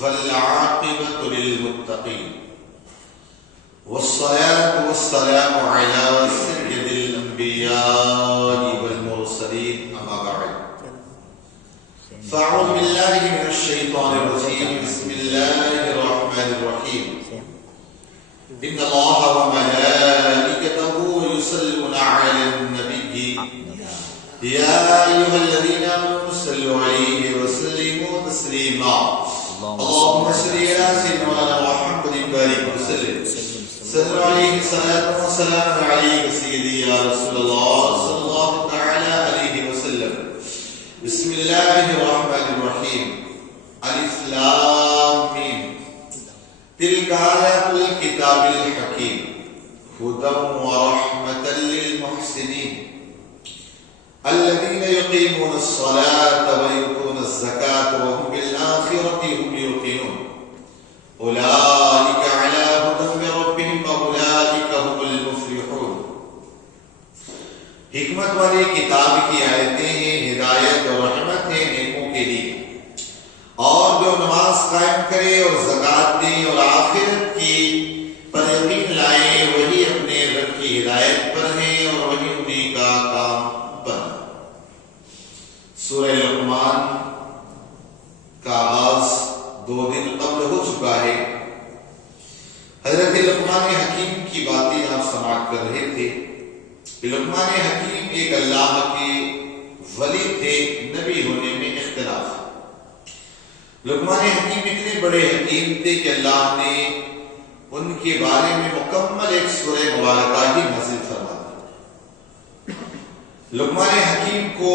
والعاقبة للمتقين والصلاة والسلام على سيد الأنبياء والمرسلين أما بعد فأعوذ بالله من الشيطان الرجيم بسم الله الرحمن الرحيم إن الله وملائكته يصلون على النبي يا أيها الذين آمنوا صلوا عليه وسلموا تسليما اللهم صل على سيدنا محمد وبارك وسلم صلى عليه الصلاة والسلام عليك سيدي يا رسول الله صلى الله تعالى عليه وسلم بسم الله الرحمن الرحيم ألف لام ميم تلك آيات الكتاب الحكيم هدى ورحمة للمحسنين الذين يقيمون الصلاة ويؤتون الزكاة وهم بالآخرة هم يوقنون أولئك على هدى من ربهم وأولئك هم المفلحون. حکمت والی کتاب کی آیتیں ہیں، ہدایت اور رحمت ہے نیکوں کے لیے، اور جو نماز قائم کرے اور زکات دے اور آخرت کی پر یقین لائے وہی اپنے رب کی ہدایت پر ہیں اور وہی انہیں کا کام پر. سورہ لقمان کا آغاز 2 دن قبل ہو چکا ہے. حضرت لقمان حکیم کی باتیں آپ سماعت کر رہے تھے. لقمان حکیم ایک اللہ کے ولی تھے، نبی ہونے میں اختلاف. لقمان حکیم اتنے بڑے حکیم تھے کہ اللہ نے ان کے بارے میں مکمل ایک سورہ مبارکہ ہی نازل فرما دی. لقمان حکیم کو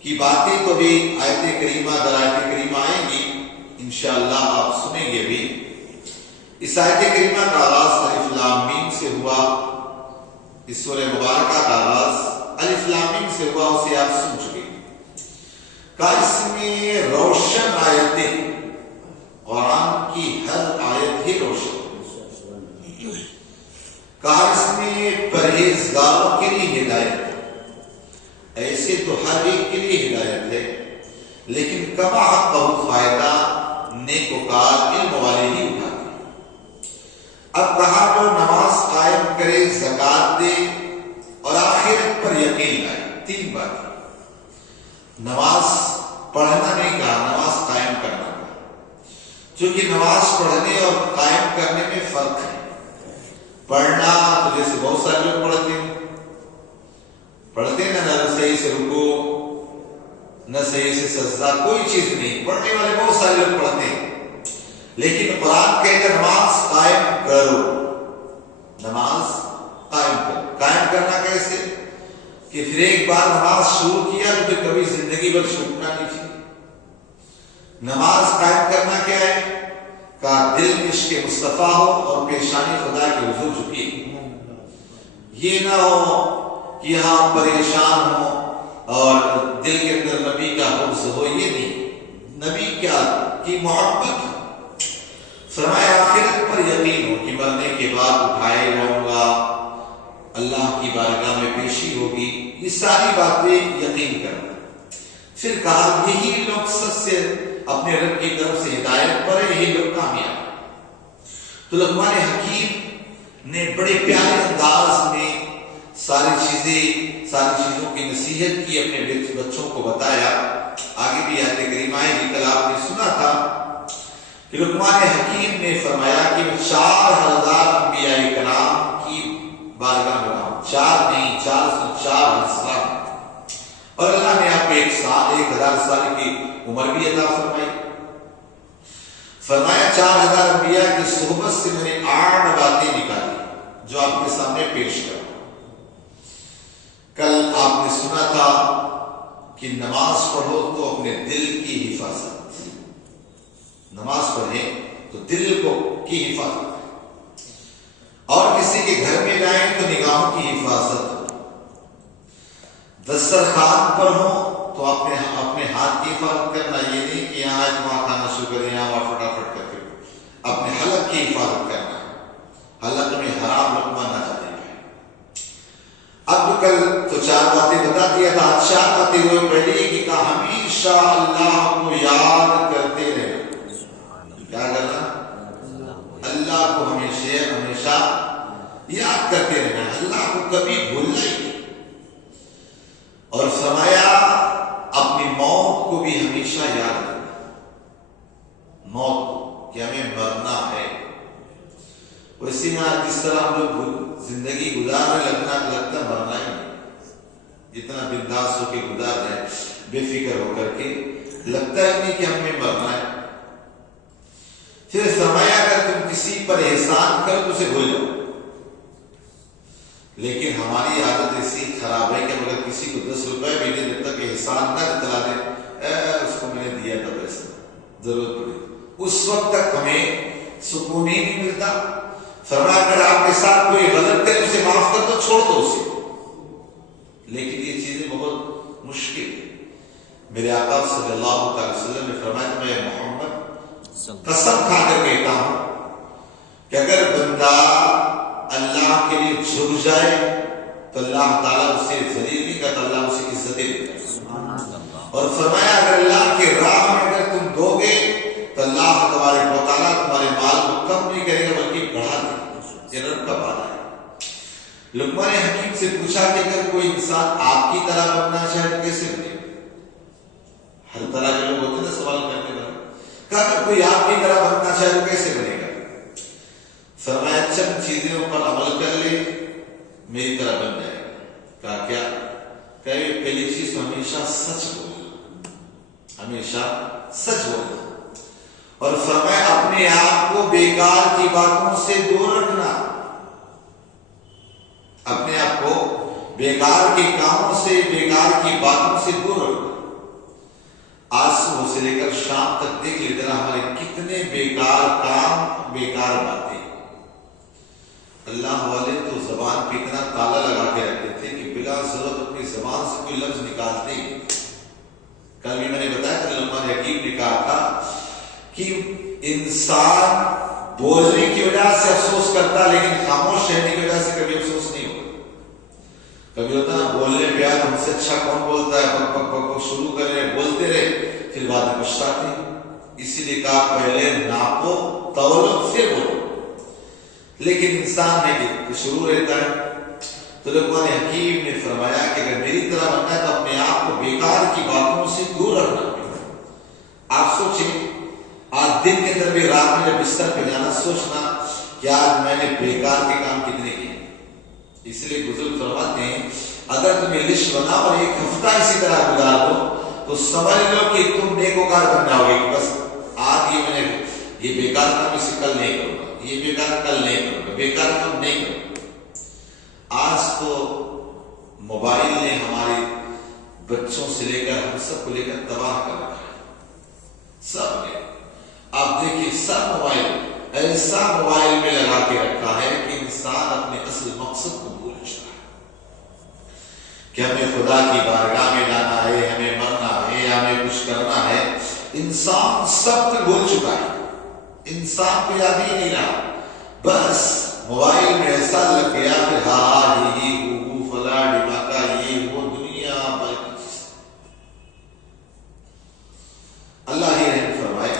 کی باتیں تو بھی آیت کریمہ در آیت کریمہ آئیں گی انشاءاللہ، آپ سنیں گے بھی. اس آیت کریمہ کا آغاز الف لام میم سے ہوا، اس سورہ مبارکہ کا آغاز الف لام میم سے ہوا، اسے آپ سن چکے. کا اس میں روشن آیتیں، قرآن کی ہر آیت ہی روشن. کہا اس میں پرہیزگاروں کے لیے ہدایت. ایسے تو ہر ایک کے لیے ہدایت ہے، لیکن کما حق کا فائدہ نیکوکار علم والے ہی اٹھاتے ہیں. اب کہا جو نماز قائم کرے، زکات دے اور آخرت پر یقین لائے. 3 باتیں. نماز پڑھنا نہیں کہا، نماز قائم کرنا کہا، چونکہ نماز پڑھنے اور قائم کرنے میں فرق ہے. پڑھنا تو جیسے بہت سارے لوگ پڑھتے ہیں نہ صحیح سے رکو نہ صحیح سے سجدہ، کوئی چیز نہیں. پڑھنے والے بہت سارے لوگ پڑھتے ہیں، لیکن قرآن کہتا ہے نماز قائم کرو. نماز قائم کرو. قائم کرنا کیسے کہ پھر ایک بار نماز شروع کیا تو پھر کبھی زندگی بھر چھوٹنا نہیں چاہیے. نماز قائم کرنا کیا ہے؟ کہ دل میں عشق مصطفیٰ ہو اور پیشانی خدا کے حضور جھکے. یہ نہ ہو کہ یہاں پریشان ہو اور دل کے اندر نبی کا حفظ ہو، یہ نہیں. نبی کیا کی محبت. فرمایا آخرت پر یقین ہو کہ مرنے کے بعد اٹھائے جاؤں گا، اللہ کی بارگاہ میں پیشی ہوگی. یہ ساری باتیں یقین کرنا. پھر کہا یہی لوگ سب سے اپنے رب کی طرف سے ہدایت پر ہے، یہی لوگ کامیاب. تو لقمان حکیم نے بڑے پیارے انداز میں ساری چیزوں کی نصیحت کی، اپنے بچوں کو بتایا. آگے بھی آیت کریمہ آئے گی. کل آپ نے سنا تھا کہ لقمان حکیم نے فرمایا کہ میں 4000 انبیاء کرام کی بارگاہ میں رہا ہوں. 4 نہیں، 404,000. اور اللہ نے آپ کو 1000 سال کی عمر بھی عطا فرمائی. فرمایا 4000 انبیاء کی صحبت سے میں نے 8 باتیں نکالی جو آپ کے سامنے پیش کروں. کل آپ نے سنا تھا کہ نماز پڑھو تو اپنے دل کی حفاظت. نماز پڑھیں تو دل کی حفاظت، اور کسی کے گھر میں جائیں تو نگاہوں کی حفاظت. دسترخوان پر ہو تو اپنے ہاتھ کی حفاظت کرنا. یہ نہیں کہ یہاں وہاں کھانا شروع کریں، یہاں فٹافٹ کر کے. اپنے حلق کی حفاظت کرنا، حلق میں حرام لقمہ نہ جانے. اب کل تو 4 باتیں بتا دیا تھا. 4 باتیں ہوئے. پہلے کہ ہمیشہ اللہ کو یاد کرتے رہے. یاد کرتے رہنا ہے، اللہ کو کبھی بھولنا ہی نہیں. اور فرمایا اپنی موت کو بھی ہمیشہ یاد رکھنا، موت کو کہ ہمیں مرنا ہے. ویسے یہاں جس طرح ہم لوگ زندگی گزارنے لگتا مرنا ہی نہیں، جتنا بنداس ہو کے گزار رہے بے فکر ہو کر کے، لگتا ہے نہیں کہ ہمیں مرنا ہے. پھر فرمایا اگر تم کسی پر احسان کرو تو اسے بھول جاؤ. لیکن ہماری عادت ایسی خراب ہے کہ اگر کسی کو 10 روپے بھی دے جب تک احسان نہ دلا دے، اس کو میں نے دیا تھا پیسہ، ضرورت پڑی اس وقت تک ہمیں سکون ہی نہیں ملتا. فرمایا اگر آپ کے ساتھ کوئی غلط ہے اسے معاف کر دو، چھوڑ دو اسے. لیکن یہ چیزیں بہت مشکل ہے. میرے آقا صلی اللہ علیہ وسلم نے فرمایا کہ میں محمد قسم کھا کر کہتا ہوں کہ اگر بندہ اللہ کے لیے جھک جائے تو اللہ تعالیٰ اسے ذلیل نہیں کرتا، اللہ اسے عزتیں دیتا ہے. اور فرمایا اگر اللہ کے راہ میں اگر تم دو گے تو اللہ تبارک و تعالیٰ تمہارے مال کو کم نہیں کرے گا بلکہ بڑھا دے گا. یہ رب کا وعدہ ہے. لقمان حکیم سے پوچھا کہ اگر کوئی انسان آپ کی طرح بننا چاہے تو کیسے بنے؟ ہر طرح کے لوگ ہوتے ہیں سوال کرنے والے. کہا اگر کوئی آپ کی طرح بننا چاہے تو کیسے بنے گا؟ فرمایا چند چیزوں پر عمل کر لے میری طرح بن جائے گا. کہا کیا؟ کہ پہلی چیز ہمیشہ سچ بولنا، ہمیشہ سچ بولنا. اور فرمایا اپنے آپ کو بیکار کی باتوں سے دور رکھنا، اپنے آپ کو بیکار کے کاموں سے، بیکار کی باتوں سے دور رکھنا. آج صبح سے لے کر شام تک دیکھ لیتے نا ہمارے کتنے بیکار کام، بیکار باتیں. اللہ والے تو زبان پہ اتنا تالا لگا کے رکھتے تھے کہ بلا ضرورت اپنی زبان سے کوئی لفظ نکالتے ہی. کل بھی میں نے بتایا کہ لقمان حکیم نے کہا تھا کہ انسان بولنے کی وجہ سے افسوس کرتا لیکن خاموش رہنے کی وجہ سے کبھی افسوس نہیں ہوتا. کبھی ہوتا نا بولنے پہ آج ہم سے اچھا کون بولتا ہے، پک پک پک شروع کر رہے بولتے رہے پھر بعد میں پچھتاتے. اسی لیے کہا پہلے ناپو تولو پھر بولو. لیکن انسان ہے کہ شروع رہتا ہے. تو لقمان حکیم نے فرمایا کہ اگر میری طرح بننا ہے تو اپنے آپ کو بیکار کی باتوں سے دور رکھنا. آپ سوچیں آج دن کے درمیان رات میں جب بستر پہ جانا سوچنا کہ آج میں نے بیکار کے کام کتنے کیے. اس لیے بزرگ فرماتے ہیں اگر تمہیں لسٹ بنا اور ایک ہفتہ اسی طرح گزار دو تو سمجھ لو کہ تم نیکوکار بن جاؤ گے. بس آج یہ میں نے یہ بیکار کام اسے کل نہیں کروں گا، یہ بیکار کل نہیں کروں گا، بیکار کام نہیں کروں گا. آج تو موبائل نے ہمارے بچوں سے لے کر ہم سب کو لے کر تباہ کر رکھا ہے. سب نے آپ دیکھیے سب موبائل ایسا موبائل میں لگا کے رکھا ہے کہ انسان اپنے اصل مقصد کو بھول چکا ہے کہ ہمیں خدا کی بارگاہ میں جانا ہے، ہمیں مرنا ہے، ہمیں کچھ کرنا ہے. انسان سب کو بھول چکا ہے، انسان کو یاد ہی نہیں رہا. بس موبائل میں ایسا لگ گیا کہ ہا ہی گو فلا ڈماکا یہ وہ دنیا باقی چیز. اللہ ہی رحم فرمائے،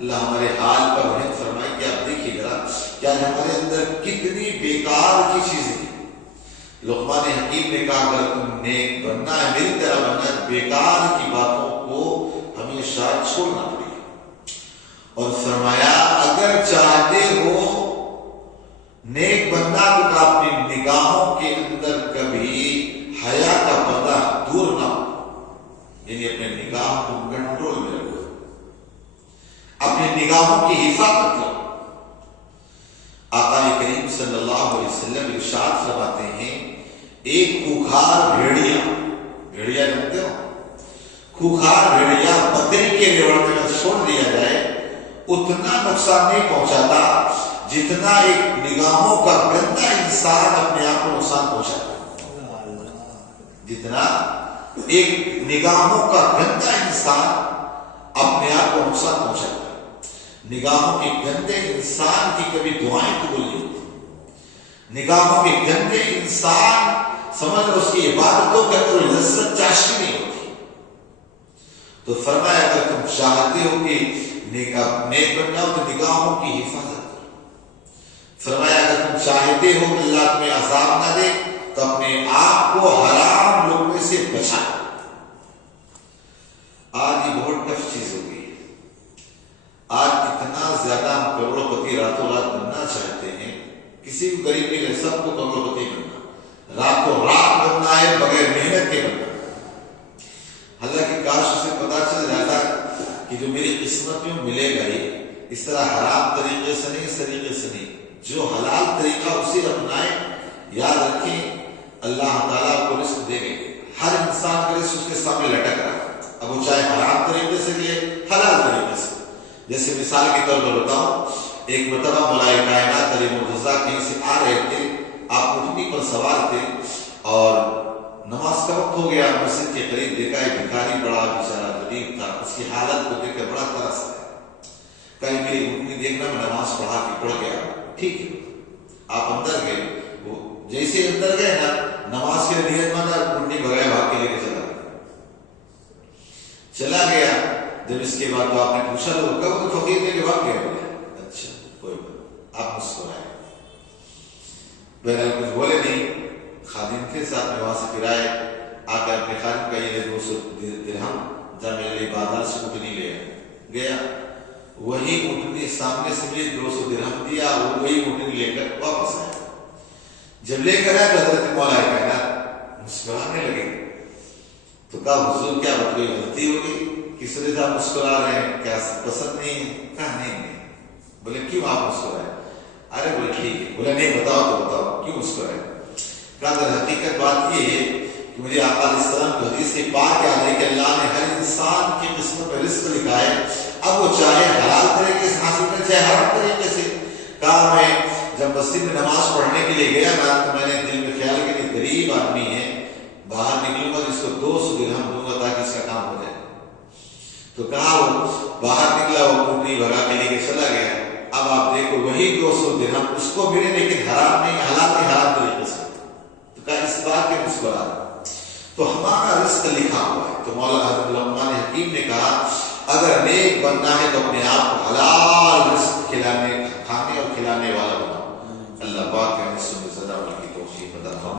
اللہ ہمارے حال پر رحم فرمائے کہ آپ دیکھیے ذرا کیا ہمارے اندر کتنی بیکار کی چیزیں ہیں. لقمان حکیم نے کہا اگر تم نیک بننا ہے، میری طرح بننا ہے، بیکار کی باتوں کو ہمیشہ چھوڑنا پڑے گا. اور فرمایا اگر چاہتے ہو نیک بننا تو اپنی نگاہوں کے اندر کبھی حیا کا پردہ دور نہ ہو، یعنی اپنے نگاہ کو کنٹرول میں رکھو، اپنے نگاہوں کی حفاظت کرو. آقا کریم صلی اللہ علیہ وسلم ارشاد فرماتے ہیں ایک خوخار بھیڑیا جانتے ہو، خوخار بھیڑیا بکری کے لیوڑ میں چھوڑ دیا جائے اتنا نقصان نہیں پہنچاتا جتنا ایک نگاہوں کا گندا انسان اپنے آپ کو نقصان پہنچاتا ہے. جتنا ایک نگاہوں کا گندا انسان اپنے آپ کو نقصان پہنچاتا ہے. نگاہوں کے گندے انسان کی کبھی دعائیں قبول نہیں ہوتی. نگاہوں کے گندے انسان سمجھ لو اس کی عبادتوں کا کوئی لذت چاشنی نہیں ہوتی. تو فرمایا اگر تم چاہتے ہو کہ نیک بن جاؤ تو نگاہوں کی حفاظت کرو. فرمایا اگر تم چاہتے ہو کہ اللہ تمہیں عذاب نہ دے تو اپنے آپ کو حرام لقمے سے بچا. آج یہ بہت ٹف چیز ہو گئی ہے. آج اتنا زیادہ ہم کروڑوں پتی راتوں رات بننا چاہتے ہیں. کسی کو غریب نہیں رہے, سب کو کروڑوں پتی بننا, راتوں رات بننا ہے بغیر محنت کے بننا. حالانکہ کاش اسے پتا چل جاتا کہ جو میری قسمت میں ملے گا ہی اس طرح حرام طریقے سے نہیں, اس طریقے سے نہیں, جو حلال طریقہ اسے اپنائے. یاد رکھیں اللہ تعالیٰ کو رزق دے گے. ہر انسان کا رزق اس کے سامنے لٹک رہا ہے, اب وہ چاہے حرام طریقے سے لے حلال طریقے سے. جیسے مثال کے طور پر بتاؤں, ایک مرتبہ مولائے کائنات علی مرتضیٰ کہیں سے آ رہے تھے, آپ اٹھنی پر سوار تھے اور نماز کا وقت ہو گیا. مسجد کے قریب دیکھا ہے بھکاری بڑا بیچارہ غریب تھا, اس کی حالت کو دیکھ کر بڑا ترس آیا. کہیں میری اٹھنی دیکھنا, میں نماز پڑھ گیا. ٹھیک ہے, آپ اندر گئے. وہ جیسے اندر گئے نا, نماز کے نیت بنا اٹھنی بغیر بھاگ کے لے کے چلا گیا. جب اس کے بعد تو آپ نے پوچھا لوگ کب, تو فقیر نے کے بعد کیا بولے, اچھا کوئی بات, آپ مسکرائے. بہرحال کچھ بولے نہیں. خادم تھے ساتھ میں, وہاں سے پھر آئے, آ کر اپنے خادم کا یہ 200 درہم جا میرے لیے بازار سے اٹھنی لے گیا. وہی اٹھنی سامنے سے بھی 200 درہم دیا, وہی اٹھنی لے کر واپس آیا. جب لے کر آیا تو حضرت مولا کائنات مسکرانے لگے. تو کہا حضور کیا کوئی غلطی ہوگی, کس وجہ سے آپ مسکرا رہے ہیں, کیا پسند نہیں ہے؟ کہا نہیں. بولے کیوں آپ مسکرائے؟ ارے بولے ٹھیک ہے. بولے نہیں بتاؤ تو بتاؤ کیوں مسکرائے. کہا در حقیقت بات یہ ہے کہ مجھے آقا علیہ السلام کی حدیث سے پاک یاد ہے کہ اللہ نے ہر انسان کی قسمت میں رزق لکھا ہے, اب وہ چاہے حلال طریقے سے حاصل کرے چاہے حرام طریقے سے. کہا میں جب مسجد میں نماز پڑھنے کے لیے گیا نا, تو میں نے دل میں خیال کیا کہ غریب آدمی ہے, باہر نکلوں گا اس کو 200 درہم دوں گا تاکہ اس کا کام ہو جائے. تو کہا وہ باہر نکلا, وہ اٹھنی بھگا کے لے کے چلا گیا. اب آپ دیکھو وہی 200 درہم اس کو ملے, لیکن حرام نہیں, حلال نہیں, حرام طریقے سے. تو کہا اس بات کے مسکرا. تو ہمارا رزق لکھا ہوا ہے. تو مولانا حضرت لقمان حکیم نے کہا اگر نیک بننا ہے تو اپنے آپ کو حلال رزق کھلانے, کھانے اور کھلانے والا بناؤ. اللہ پاک ہمیں سنت زدہ کی توفیق عطا فرمائے.